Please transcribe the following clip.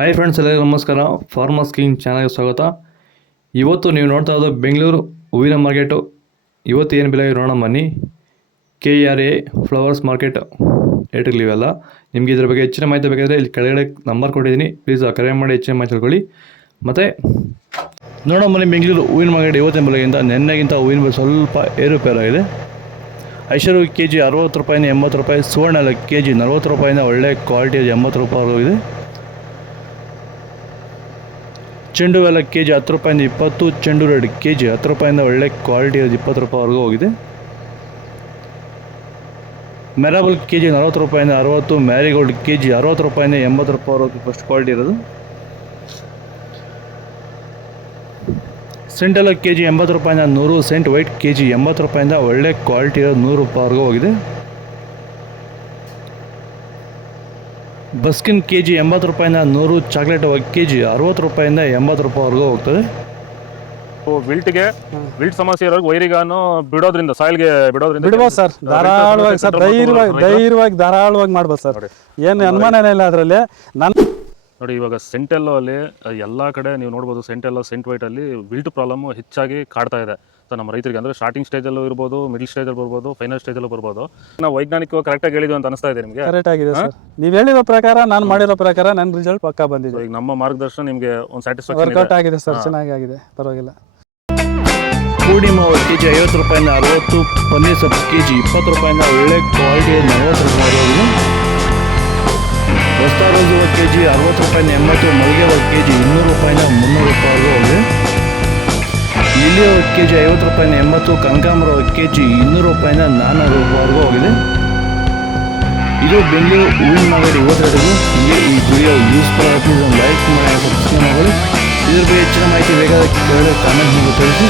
Hi friends, ಎಲ್ಲರಿಗೂ ನಮಸ್ಕಾರ. Farmers king ಚಾನಲ್ಗೆ ಸ್ವಾಗತ. ಇವತ್ತು ನೀವು ನೋಡ್ತಾ ಇರೋದು ಬೆಂಗಳೂರು ಹೂವಿನ ಮಾರ್ಕೆಟು. ಇವತ್ತು ಏನು ಬೆಲೆ ನೋಡೋಣ ಬನ್ನಿ. KRA ಫ್ಲವರ್ಸ್ ಮಾರ್ಕೆಟ್ ರೇಟ್ಗಳಿವೆಲ್ಲ. ನಿಮಗೆ ಇದ್ರ ಬಗ್ಗೆ ಹೆಚ್ಚಿನ ಮಾಹಿತಿ ಬೇಕಾದರೆ ಇಲ್ಲಿ ಕೆಳಗಡೆ ನಂಬರ್ ಕೊಟ್ಟಿದ್ದೀನಿ, ಪ್ಲೀಸ್ ಕರೆ ಮಾಡಿ ಹೆಚ್ಚಿನ ಮಾಹಿತಿ ತಿಳ್ಕೊಳ್ಳಿ. ಮತ್ತು ನೋಡೋಣ ಬನ್ನಿ, ಬೆಂಗಳೂರು ಹೂವಿನ ಮಾರ್ಕೆಟ್ ಇವತ್ತಿನ ಬೆಲೆಗಿಂತ ನಿನ್ನೆಗಿಂತ ಹೂವಿನ ಬೆಲೆ ಸ್ವಲ್ಪ ಏರುಪೇರಾಗಿದೆ. ಐಶ್ವರ್ಯ KG 60 ರೂಪಾಯಿಂದ 80 ರೂಪಾಯಿ, ಸುವರ್ಣ KG 40 ರೂಪಾಯಿಂದ ಒಳ್ಳೆ ಕ್ವಾಲಿಟಿ 80 ರೂಪಾಯಿವರೆಗೂ ಇದೆ. ಚೆಂಡು ಎಲ್ಲ KG 10 ರೂಪಾಯಿಂದ 20, ಚೆಂಡು ರೆಡ್ KG 10 ರೂಪಾಯಿಂದ ಒಳ್ಳೆ ಕ್ವಾಲಿಟಿ 20 ರೂಪಾಯಿವರೆಗೂ ಹೋಗಿದೆ. ಮೆರಾಬಲ್ KG 40 ರೂಪಾಯಿಂದ 60, ಮ್ಯಾರಿಗೋಲ್ಡ್ KG 60 ರೂಪಾಯಿಂದ 80 ರೂಪಾಯಿವರೆಗೂ ಫಸ್ಟ್ ಕ್ವಾಲಿಟಿ ಇರೋದು. ಸೆಂಟ್ ಎಲ್ಲ KG 80 ರೂಪಾಯಿಂದ 100, ಸೆಂಟ್ ವೈಟ್ KG 80 ರೂಪಾಯಿಂದ ಒಳ್ಳೆ ಕ್ವಾಲಿಟಿ ಇರೋದು 100 ರೂಪಾಯಿವರೆಗೂ ಹೋಗಿದೆ. ಬಸ್ಕಿನ್ KG 80 ರೂಪಾಯಿಂದ 100, ಚಾಕ್ಲೇಟ್ KG 60 ರೂಪಾಯಿಂದ 80 ರೂಪಾಯಿವರೆಗೂ ಹೋಗ್ತದೆ. ವಿಲ್ಟ್ ಸಮಸ್ಯೆ ಇರೋರು ವೈರಿಗಾನು ಬಿಡೋದ್ರಿಂದ ಸಾಯಿಲ್ಗೆ ಬಿಡ್ಬೋದು ಸರ್, ಧಾರಾಳವಾಗಿ ಸರ್, ಧೈರ್ಯವಾಗಿ ಧಾರಾಳವಾಗಿ ಮಾಡ್ಬೋದು ಸರ್, ಏನು ಅನುಮಾನನೇ ಇಲ್ಲ ಅದರಲ್ಲಿ. ನೋಡಿ, ಇವಾಗ ಸೆಂಟೆಲ್ಲೋ ಅಲ್ಲಿ ಎಲ್ಲ ಕಡೆ ನೀವು ನೋಡ್ಬೋದು, ಸೆಂಟೆಲ್ಲೋ ಸೆಂಟ್ ವೈಟ್ ಅಲ್ಲಿ ವಿಲ್ಟ್ ಪ್ರಾಬ್ಲಮ್ ಹೆಚ್ಚಾಗಿ ಕಾಡ್ತಾ ಇದೆ. ನಮ್ಮ ರೈತರಿಗೆ ಅಂದರೆ ಸ್ಟಾರ್ಟಿಂಗ್ ಸ್ಟೇಜಲ್ಲೂ ಇರ್ಬೋದು, ಮಿಡಲ್ ಸ್ಟೇಜಲ್ಲಿ ಬರ್ಬೋದು, ಫೈನಲ್ ಸ್ಟೇಜಲ್ಲೂ ಬರ್ಬೋದು. ನಾವು ವೈಜ್ಞಾನಿಕವಾಗಿ ಕರೆಕ್ಟಾಗಿ ಹೇಳಿದ್ವಿ ಅಂತ ಅನಿಸ್ತಾ ಇದೆ ನಿಮಗೆ? ಕರೆಕ್ಟ್ ಆಗಿದೆ ಸರ್, ನೀವು ಹೇಳಿರೋ ಪ್ರಕಾರ, ನಾನು ಮಾಡಿರೋ ಪ್ರಕಾರ ನನ್ನ ರಿಸಲ್ಟ್ ಪಕ್ಕಾ ಬಂದಿದೆ. ಈಗ ನಮ್ಮ ಮಾರ್ಗದರ್ಶನ ನಿಮಗೆ ಒಂದು ಸ್ಯಾಟಿಸ್ಫ್ಯಾಕ್ಷನ್ ವರ್ಕೌಟ್ ಆಗಿದೆ ಸರ್, ಚೆನ್ನಾಗಿ ಆಗಿದೆ, ಪರವಾಗಿಲ್ಲ. ಪೂರ್ಣಿಮಾ KG 50 ರೂಪಾಯಿಂದ 60, ಪನ್ನೀರ್ ಸೊಪ್ಪು KG 20 ರೂಪಾಯಿಂದ ಒಳ್ಳೆ ಕ್ವಾಲಿಟಿ 40 ರೂಪಾಯಿವರೆಗೂ. ಹೊಸ ರೋಸು KG 60 ರೂಪಾಯಿಂದ 80, ಮಲ್ಲಿಗೆ KG 200 ರೂಪಾಯಿಂದ 300 ರೂಪಾಯಿವರೆಗೂ ಹೋಗಿದೆ. ಲಿಲಿ KG 50 ರೂಪಾಯಿಂದ 80, ಕನಕಾಂಬರ KG 200 ರೂಪಾಯಿಂದ 400 ರೂಪಾಯಿವರೆಗೂ ಹೋಗಿದೆ. ಇದು ಬೆಂಗಳೂರು ಹೂವಿನ ಮಾರ್ಕೆಟ್ ಇವತ್ತು ರೇಟಿಗೂ. ನಿಮಗೆ ಈ ವಿಡಿಯೋ ಯೂಸ್ಫುಲ್ ಆಗಿ ಲೈಕ್ ಮಾಡಿ, ಸಬ್ಸ್ಕ್ರೈಬ್ ಮಾಡಿ. ಇದ್ರ ಬಗ್ಗೆ ಹೆಚ್ಚಿನ ಮಾಹಿತಿ ಬೇಕಾದ ಕೆಳಗಡೆ ಕಾಮೆಂಟ್ ಮಾಡಿ ತಿಳಿಸಿ.